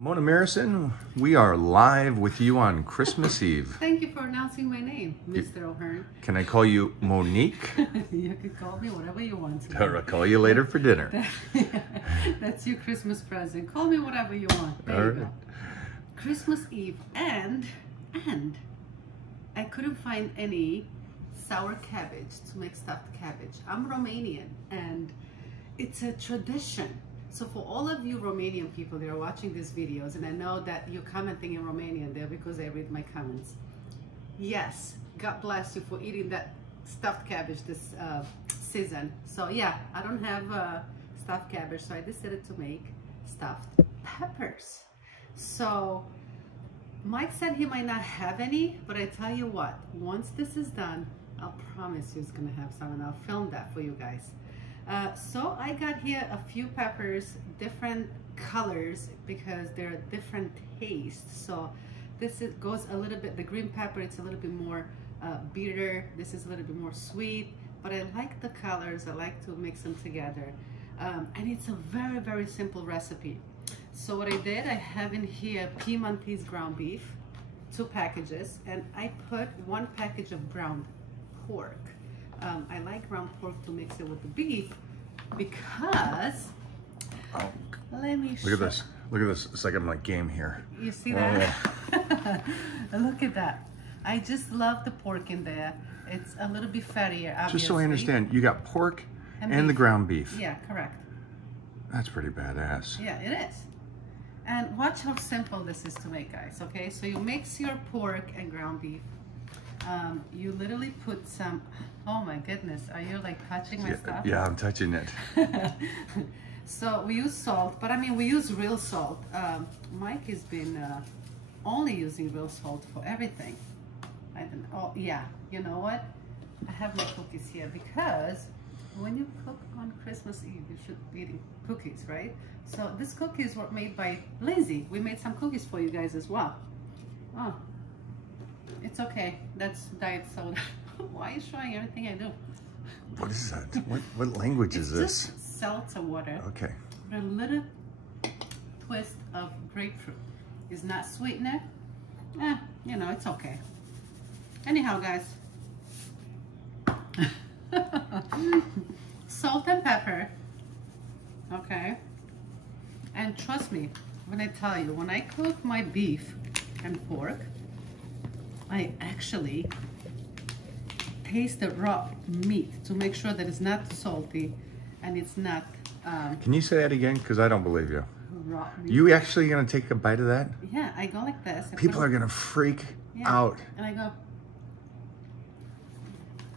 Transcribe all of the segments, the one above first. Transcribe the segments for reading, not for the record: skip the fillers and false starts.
Mona Marison, we are live with you on Christmas Eve. Thank you for announcing my name, Mr. O'Hearn. Can I call you Monique? You can call me whatever you want to. I'll call you later for dinner. That's your Christmas present. Call me whatever you want. There you go. Christmas Eve, and I couldn't find any sour cabbage to make stuffed cabbage. I'm Romanian, and it's a tradition. So for all of you Romanian people that are watching these videos, and I know that you're commenting in Romanian there because I read my comments. Yes, God bless you for eating that stuffed cabbage this season. So yeah, I don't have stuffed cabbage, so I decided to make stuffed peppers. So Mike said he might not have any, but I tell you what, once this is done, I'll promise you he's gonna have some, and I'll film that for you guys. So I got here a few peppers, different colors, because they're different tastes. So this goes a little bit, the green pepper, it's a little bit more bitter. This is a little bit more sweet, but I like the colors. I like to mix them together. And it's a very, very simple recipe. So what I did, I have in here Piedmontese ground beef, 2 packages, and I put 1 package of ground pork. I like ground pork to mix it with the beef because, let me show. Look at this. Look at this. It's like I'm like game here. You see that? Yeah. Look at that. I just love the pork in there. It's a little bit fattier, obviously. Just so I understand, you got pork and the ground beef. Yeah, correct. That's pretty badass. Yeah, it is. And watch how simple this is to make, guys, okay? So you mix your pork and ground beef. You literally put some, oh my goodness, are you like touching my stuff? Yeah, I'm touching it. So we use salt, but I mean, we use real salt. Mike has been only using real salt for everything. I don't know. Oh yeah, you know what? I have my cookies here because when you cook on Christmas Eve, you should be eating cookies, right? So these cookies were made by Lindsay. We made some cookies for you guys as well. Oh. It's okay. That's diet soda. Why are you showing everything I do? What is that? What language is this? It's just seltzer water. Okay. With a little twist of grapefruit. It's not sweetener. You know, it's okay. Anyhow, guys. Salt and pepper. Okay. And trust me when I tell you, when I cook my beef and pork, I actually taste the raw meat to make sure that it's not salty and it's not... Can you say that again? Because I don't believe you. Raw meat. You actually going to take a bite of that? Yeah, I go like this. People are going to freak out. And I go...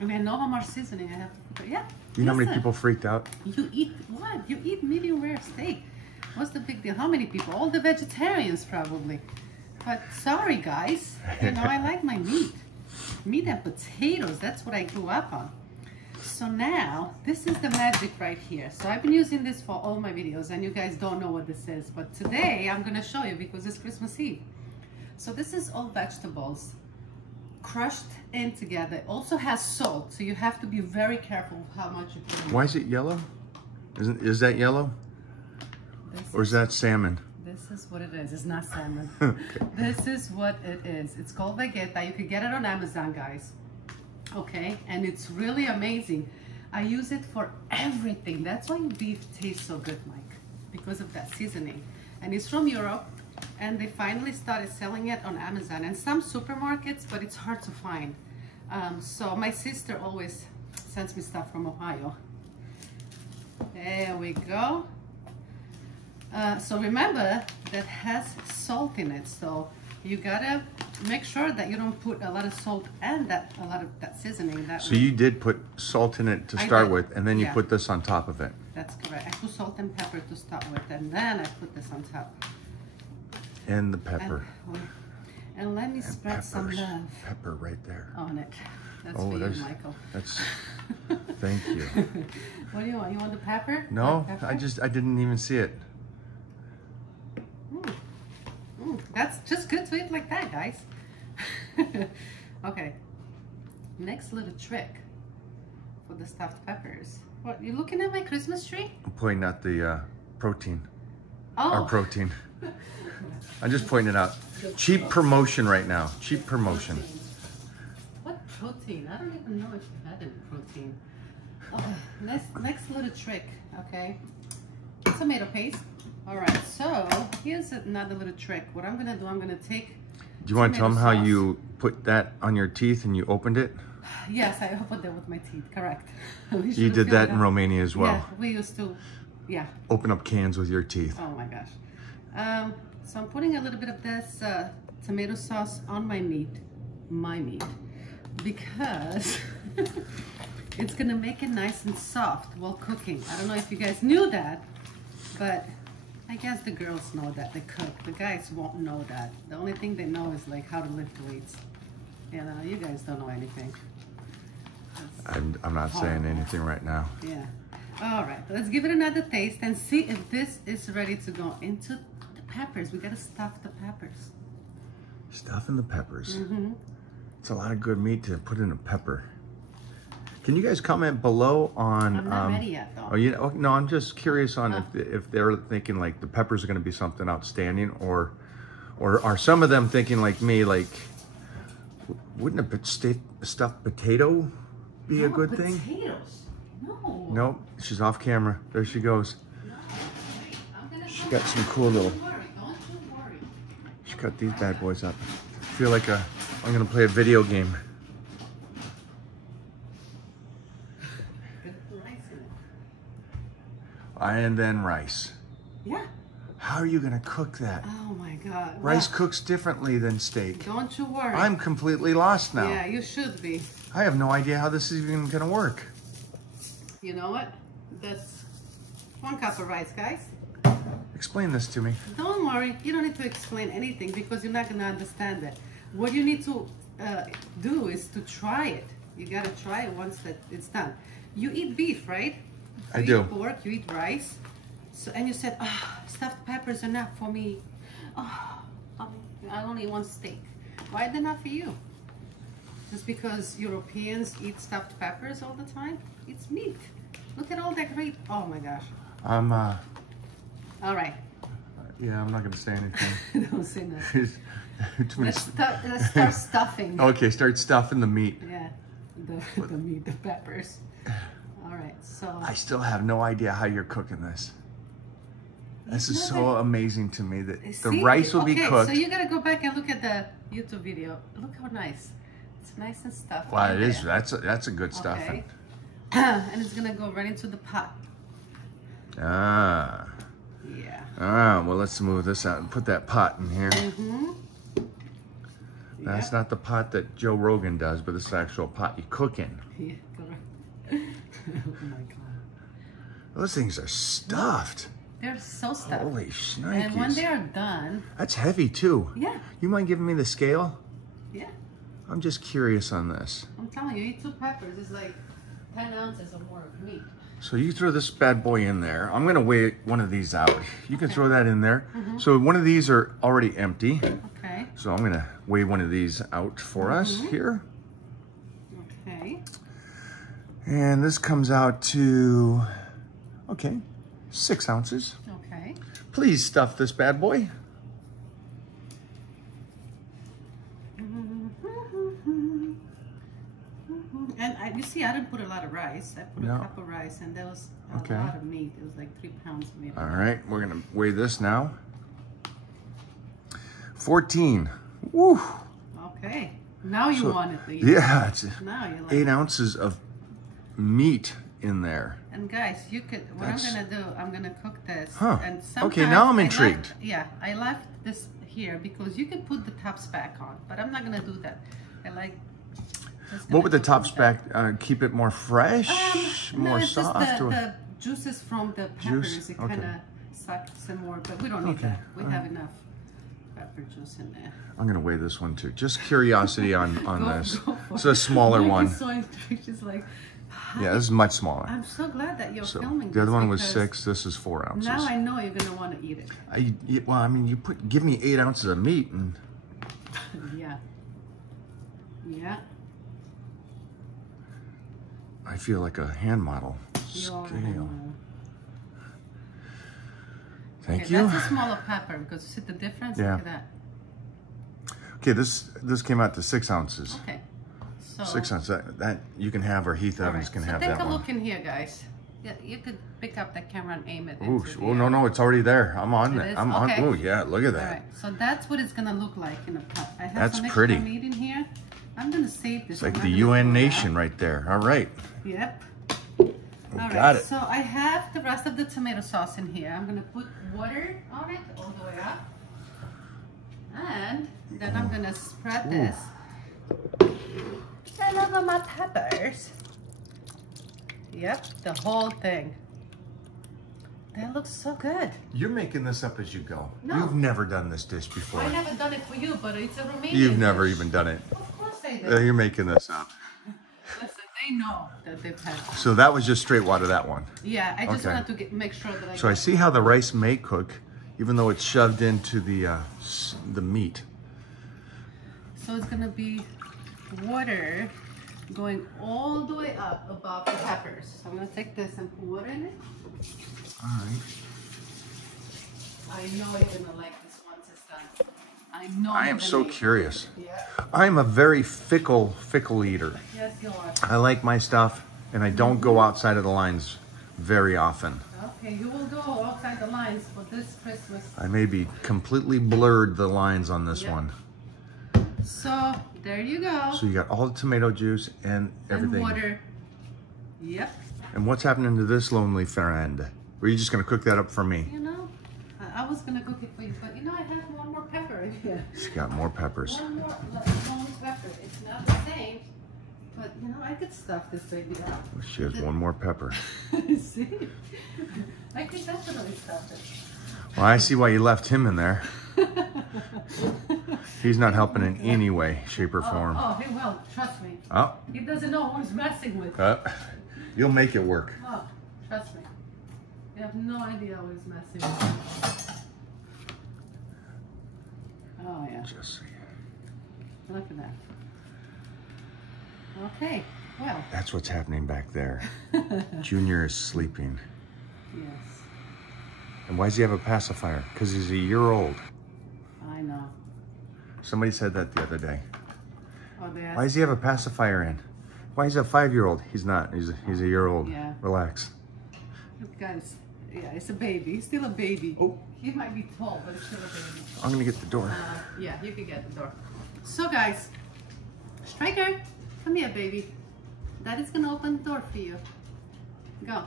And I know how much seasoning I have to put. Yeah. You know how many people freaked out? You eat what? You eat medium rare steak. What's the big deal? How many people? All the vegetarians probably. But sorry guys, you know, I like my meat. Meat and potatoes, that's what I grew up on. So now, this is the magic right here. So I've been using this for all my videos and you guys don't know what this is. But today, I'm gonna show you because it's Christmas Eve. So this is all vegetables crushed in together. It also has salt, so you have to be very careful how much you put in. Why is it yellow? Is that yellow? Or is that salmon? This is what it is. It's not salmon. Okay. This is what it is. It's called Vegeta. You can get it on Amazon, guys. Okay? And it's really amazing. I use it for everything. That's why beef tastes so good, Mike. Because of that seasoning. And it's from Europe. And they finally started selling it on Amazon. And some supermarkets, but it's hard to find. So my sister always sends me stuff from Ohio. There we go. So remember that has salt in it, so you gotta make sure that you don't put a lot of salt and a lot of that seasoning. So you did put salt in it to start with, and then you put this on top of it. That's correct. I put salt and pepper to start with, and then I put this on top. And the pepper. And let me spread some love. Pepper right there. On it. That's for you, Michael. That's. Thank you. What do you want? You want the pepper? No, pepper? I didn't even see it. That's just good to eat like that, guys. Okay. Next little trick for the stuffed peppers. What, you looking at my Christmas tree? I'm pointing at the protein. Oh. Our protein. I'm just pointing it out. Cheap promotion right now. Cheap promotion. What protein? I don't even know if you had any protein. Oh, next little trick, okay? Tomato paste. All right, so here's another little trick. What I'm gonna do, I'm gonna take. Do you want to tell them how you put that on your teeth and you opened it? Yes, I opened it with my teeth, correct. You did that in Romania as well? Yeah, we used to, yeah. Open up cans with your teeth. Oh my gosh. So I'm putting a little bit of this tomato sauce on my meat, because it's gonna make it nice and soft while cooking. I don't know if you guys knew that, but I guess the girls know that, they cook. The guys won't know that. The only thing they know is like how to lift weights. You know, you guys don't know anything. I'm not saying anything right now. Yeah. All right, let's give it another taste and see if this is ready to go into the peppers. We gotta stuff the peppers. Stuffing the peppers. Mm-hmm. It's a lot of good meat to put in a pepper. Can you guys comment below on? I'm not ready yet, though. Oh, you know, no, I'm just curious on if they're thinking like the peppers are going to be something outstanding, or are some of them thinking like me, like wouldn't a stuffed potato be a good thing? Potatoes. No. Nope, she's off camera. There she goes. No. She got some cool little. Don't you worry. She cut these bad boys up. I feel like I'm going to play a video game. And then rice. Yeah. How are you gonna cook that? Oh my God. Rice cooks differently than steak. Don't you worry. I'm completely lost now. Yeah, you should be. I have no idea how this is even gonna work. You know what? That's 1 cup of rice, guys. Explain this to me. Don't worry. You don't need to explain anything because you're not gonna understand it. What you need to do is to try it. You gotta try it once that it's done. You eat beef, right? I do. You eat pork, you eat rice. So, and you said, stuffed peppers are not for me. I only want steak. Why are they not for you? Just because Europeans eat stuffed peppers all the time? It's meat. Look at all that great, oh my gosh. All right. Yeah, I'm not gonna say anything. Don't say nothing. Let's start stuffing. Okay, start stuffing the meat. Yeah, the meat, the peppers. All right, so. I still have no idea how you're cooking this. This is so amazing to me that the rice will be cooked. So you gotta go back and look at the YouTube video. Look how nice. It's nice and stuffed. Wow, it is. That's a good stuffing. And it's gonna go right into the pot. Ah. Yeah. Well, let's move this out and put that pot in here. Mm-hmm. That's not the pot that Joe Rogan does, but this is the actual pot you cook in. Yeah, correct. Oh my God. Those things are stuffed. They're so stuffed. Holy shnikes. And when they are done. That's heavy too. Yeah. You mind giving me the scale? Yeah. I'm just curious on this. I'm telling you, eat 2 peppers. It's like 10 ounces or more of meat. So you throw this bad boy in there. I'm gonna weigh one of these out. You can throw that in there. So one of these are already empty. Okay. So I'm gonna weigh one of these out for us here. Okay. And this comes out to, okay, 6 ounces. Okay. Please stuff this bad boy. And you see, I didn't put a lot of rice. I put a cup of rice, and there was a lot of meat. It was like 3 pounds of meat. All right, we're gonna weigh this now. 14. Woo. Okay. Now you want it to eat. Yeah, it's now you like 8 ounces of meat in there. And guys, you could. What I'm gonna do? I'm gonna cook this. Huh. And Okay, now I'm intrigued. I left this here because you can put the tops back on, but I'm not gonna do that. I like. What would the tops back keep it more fresh, more it's soft? Just the juices from the peppers. It kind of sucks some more, but we don't need that. We have enough pepper juice in there. I'm gonna weigh this one too. Just curiosity on this. It's a smaller one. So just like. Yeah, this is much smaller. I'm so glad that you're filming. The other one was 6. This is 4 ounces. Now I know you're gonna want to eat it. Well, I mean, give me 8 ounces of meat and. Yeah. Yeah. I feel like a hand model. You are. Scale. Thank Okay, you. that's a smaller pepper because you see the difference? Yeah. Look at that. Okay, this came out to 6 ounces. Okay. So 6 ounces. That you can have, or Heath Evans can have take that a one. look in here, guys. Yeah, you could pick up the camera and aim it. Oh, into well, the, no, it's already there. I'm on It it. is? I'm on. Okay. Oh, yeah, look at All that. right, so that's what it's gonna look like in a pot. I have That's some pretty. extra meat in here. I'm gonna save this. It's like I'm the not gonna UN throw it nation right there. All right. out. Yep. We All got right, it. so I have the rest of the tomato sauce in here. I'm gonna put water on it all the way up. And then I'm gonna spread this. I love my peppers. Yep, the whole thing. That looks so good. You're making this up as you go. No. You've never done this dish before. I never done it for you, but it's a Romanian You've never dish. even done it. Of course I did. You're making this up. Listen, they know that they've had. So that was just straight water, that one. Yeah, I just Okay. wanted to make sure that I. So I see how the rice may cook, even though it's shoved into the meat. So it's gonna be water going all the way up above the peppers. So I'm gonna take this and put water in it. All right. I know you're gonna like this once it's done. I know. I you're am gonna so eat it. curious. Yeah. I'm a very fickle eater. Yes, you are. I like my stuff, and I don't go outside of the lines very often. Okay, you will go outside the lines for this Christmas. I may be completely blurred the lines on this Yep. one. So there you go. So you got all the tomato juice and everything. And water. Yep. And what's happening to this lonely friend? Were you just gonna cook that up for me? You know, I was gonna cook it for you, but you know I have one more pepper in here. She got more peppers. One more long pepper. It's not the same, but you know I could stuff this baby up. She has one more pepper. See, I could definitely stuff it. Well, I see why you left him in there. He's not helping in any way, shape, or form. Oh, he will. Trust me. Oh, He doesn't know who he's messing with. you'll make it work. Oh, trust me. You have no idea who he's messing with. Oh yeah. Just see. Look at that. Okay. Well. That's what's happening back there. Junior is sleeping. Yes. And why does he have a pacifier? Because he's a year old. I know. Somebody said that the other day. Oh, they Why asked. does he have a pacifier in? Why is he a 5-year-old? He's not. He's a year old. Yeah. Relax. Guys, yeah, it's a baby. He's still a baby. Oh. He might be tall, but it's still a baby. I'm gonna get the door. Yeah, you can get the door. So guys, Striker, come here, baby. Daddy's gonna open the door for you. Go.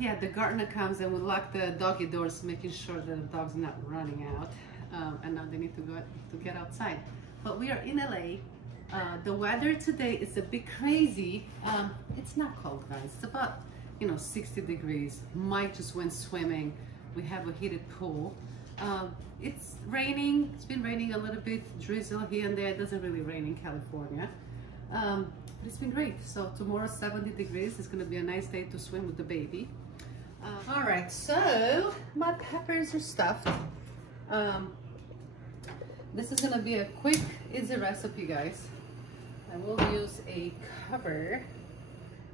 Yeah, the gardener comes and we lock the doggy doors, making sure that the dog's not running out. And now they need to go to get outside. But we are in LA. The weather today is a bit crazy. It's not cold, guys. It's about 60 degrees. Mike just went swimming. We have a heated pool. It's raining. It's been raining a little bit, drizzle here and there. It doesn't really rain in California. But it's been great. So tomorrow 70 degrees. It's gonna be a nice day to swim with the baby. All right, so my peppers are stuffed. This is gonna be a quick, easy recipe, guys. I will use a cover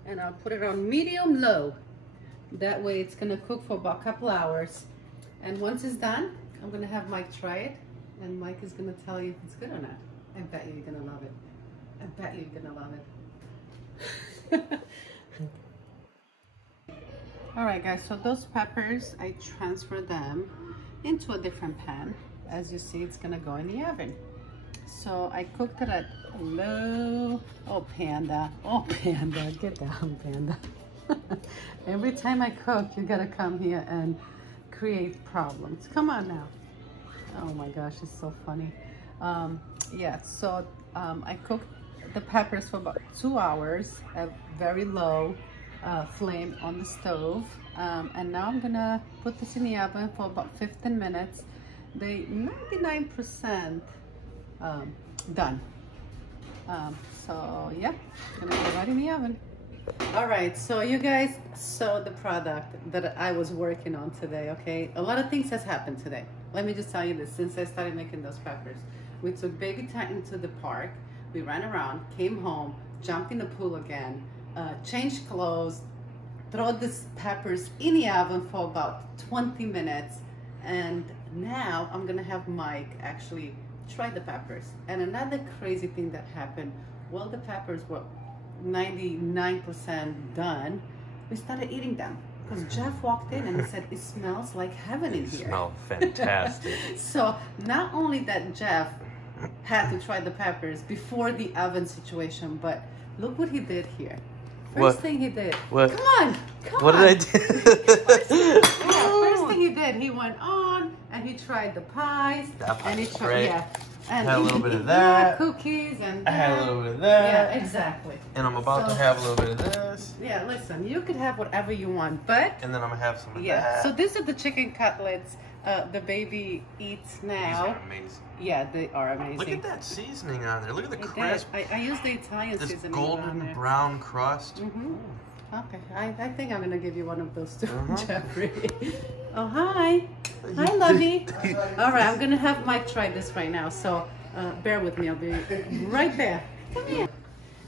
and I'll put it on medium low. That way it's gonna cook for about a couple hours. And once it's done, I'm gonna have Mike try it and Mike is gonna tell you if it's good or not. I bet you're gonna love it. I bet you're gonna love it. All right guys, so those peppers, I transfer them into a different pan. As you see, it's gonna go in the oven. So I cooked it at low. Oh Panda, get down Panda. Every time I cook, you gotta come here and create problems. Come on now. Oh my gosh, it's so funny. Yeah, so I cooked the peppers for about 2 hours at very low flame on the stove. And now I'm gonna put this in the oven for about 15 minutes. They 99% done. So yeah, gonna go right in the oven. All right, so you guys saw the product that I was working on today, okay? A lot of things has happened today. Let me just tell you this, since I started making those peppers. We took baby Titan to the park, we ran around, came home, jumped in the pool again, changed clothes, throw these peppers in the oven for about 20 minutes. And now I'm gonna have Mike actually try the peppers. And another crazy thing that happened, while the peppers were 99% done, we started eating them. Because Jeff walked in and he said, it smells like heaven in here. Smell fantastic. So not only that Jeff had to try the peppers before the oven situation, but look what he did here. First thing he did. What? Come on. What did I do? First thing he did, he went on and he tried the pies. That and he was tried, great. yeah. And Had a he- little bit of he- that. yeah, cookies and I had a little bit of that. Yeah, exactly. And I'm about to So- have a little bit of this. Yeah, listen, you could have whatever you want, but And then I'm gonna have some of yeah. that. So these are the chicken cutlets the baby eats These now. are amazing. Yeah, they are amazing. Look at that seasoning on there. Look at the It did. crisp. I use the Italian This seasoning on golden there. brown crust. Mm-hmm. Okay, I think I'm gonna give you one of those too, Uh-huh. Jeffrey. Oh, hi. Hi, Lovey. All right, I'm gonna have Mike try this right now, so bear with me. I'll be right there. Come here.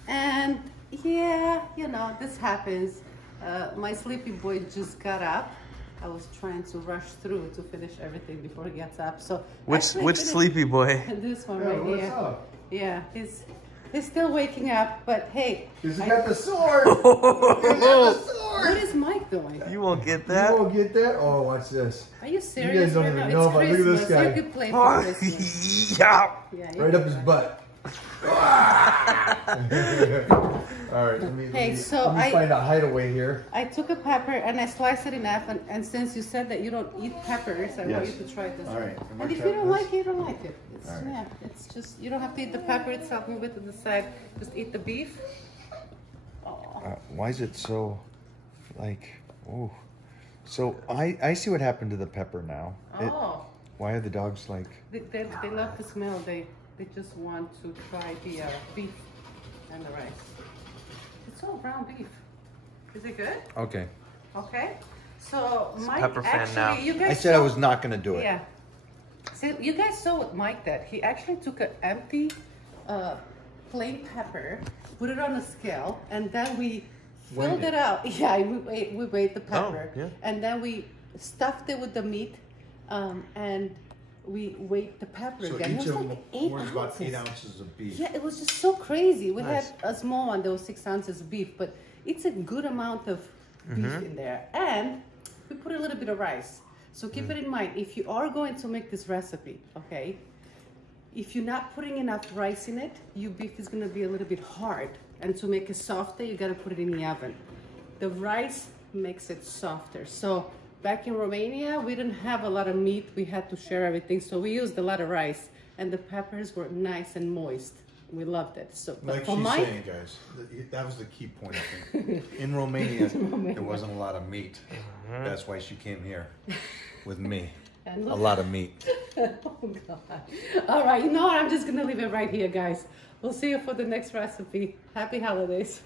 And yeah, you know, this happens. My sleepy boy just got up. I was trying to rush through to finish everything before he gets up. So Which actually I finished sleepy boy? This one Yeah, right what's here. up? Yeah, he's still waking up, but hey. He's I- got the sword. He's got the sword. What is Mike doing? You won't get You that. won't get that? Oh, watch this. Are you serious? don't right even now? know It's about- look at this Christmas. guy. You could play for Christmas. Yeah. Yeah, you Right could up his play. butt. All right, let me, Hey, so let me I- find a hideaway here. I took a pepper and I sliced it in half, and since you said that you don't eat peppers, I want Yes. you to try this. All right, am I And if you trying don't this? like it, you don't like it. It's, All right. yeah, it's just, you don't have to eat the pepper itself. Move it to the side. Just eat the beef. Oh. Why is it so, like, oh. So I see what happened to the pepper now. Oh. Why are the dogs like, They love the smell. They just want to try the beef and the rice. It's all brown beef. Is it good? okay. Okay. So Mike, pepper fan actually, now. you guys I said I saw- was not going to do it. Yeah. So you guys saw what Mike did. He actually took an empty plain pepper, put it on a scale, and then we filled Weighed it out. Yeah, we weighed the pepper. yeah. And then we stuffed it with the meat, and we weighed the pepper So again. It each was of like them 8 was about 8 ounces. ounces of beef. Yeah, it was just so crazy. We Nice. had a small one, there was 6 ounces of beef, but it's a good amount of beef in there. And we put a little bit of rice. So keep it in mind, if you are going to make this recipe, okay, if you're not putting enough rice in it, your beef is gonna be a little bit hard. And to make it softer, you gotta put it in the oven. The rice makes it softer. So back in Romania, we didn't have a lot of meat. We had to share everything. So we used a lot of rice, and the peppers were nice and moist. We loved it. So but Like for she's Mike, saying, guys, that was the key point, I think. In Romania, there wasn't a lot of meat. That's why she came here with me. and A look, lot of meat. oh God. All right, you know what? I'm just gonna leave it right here, guys. We'll see you for the next recipe. Happy holidays.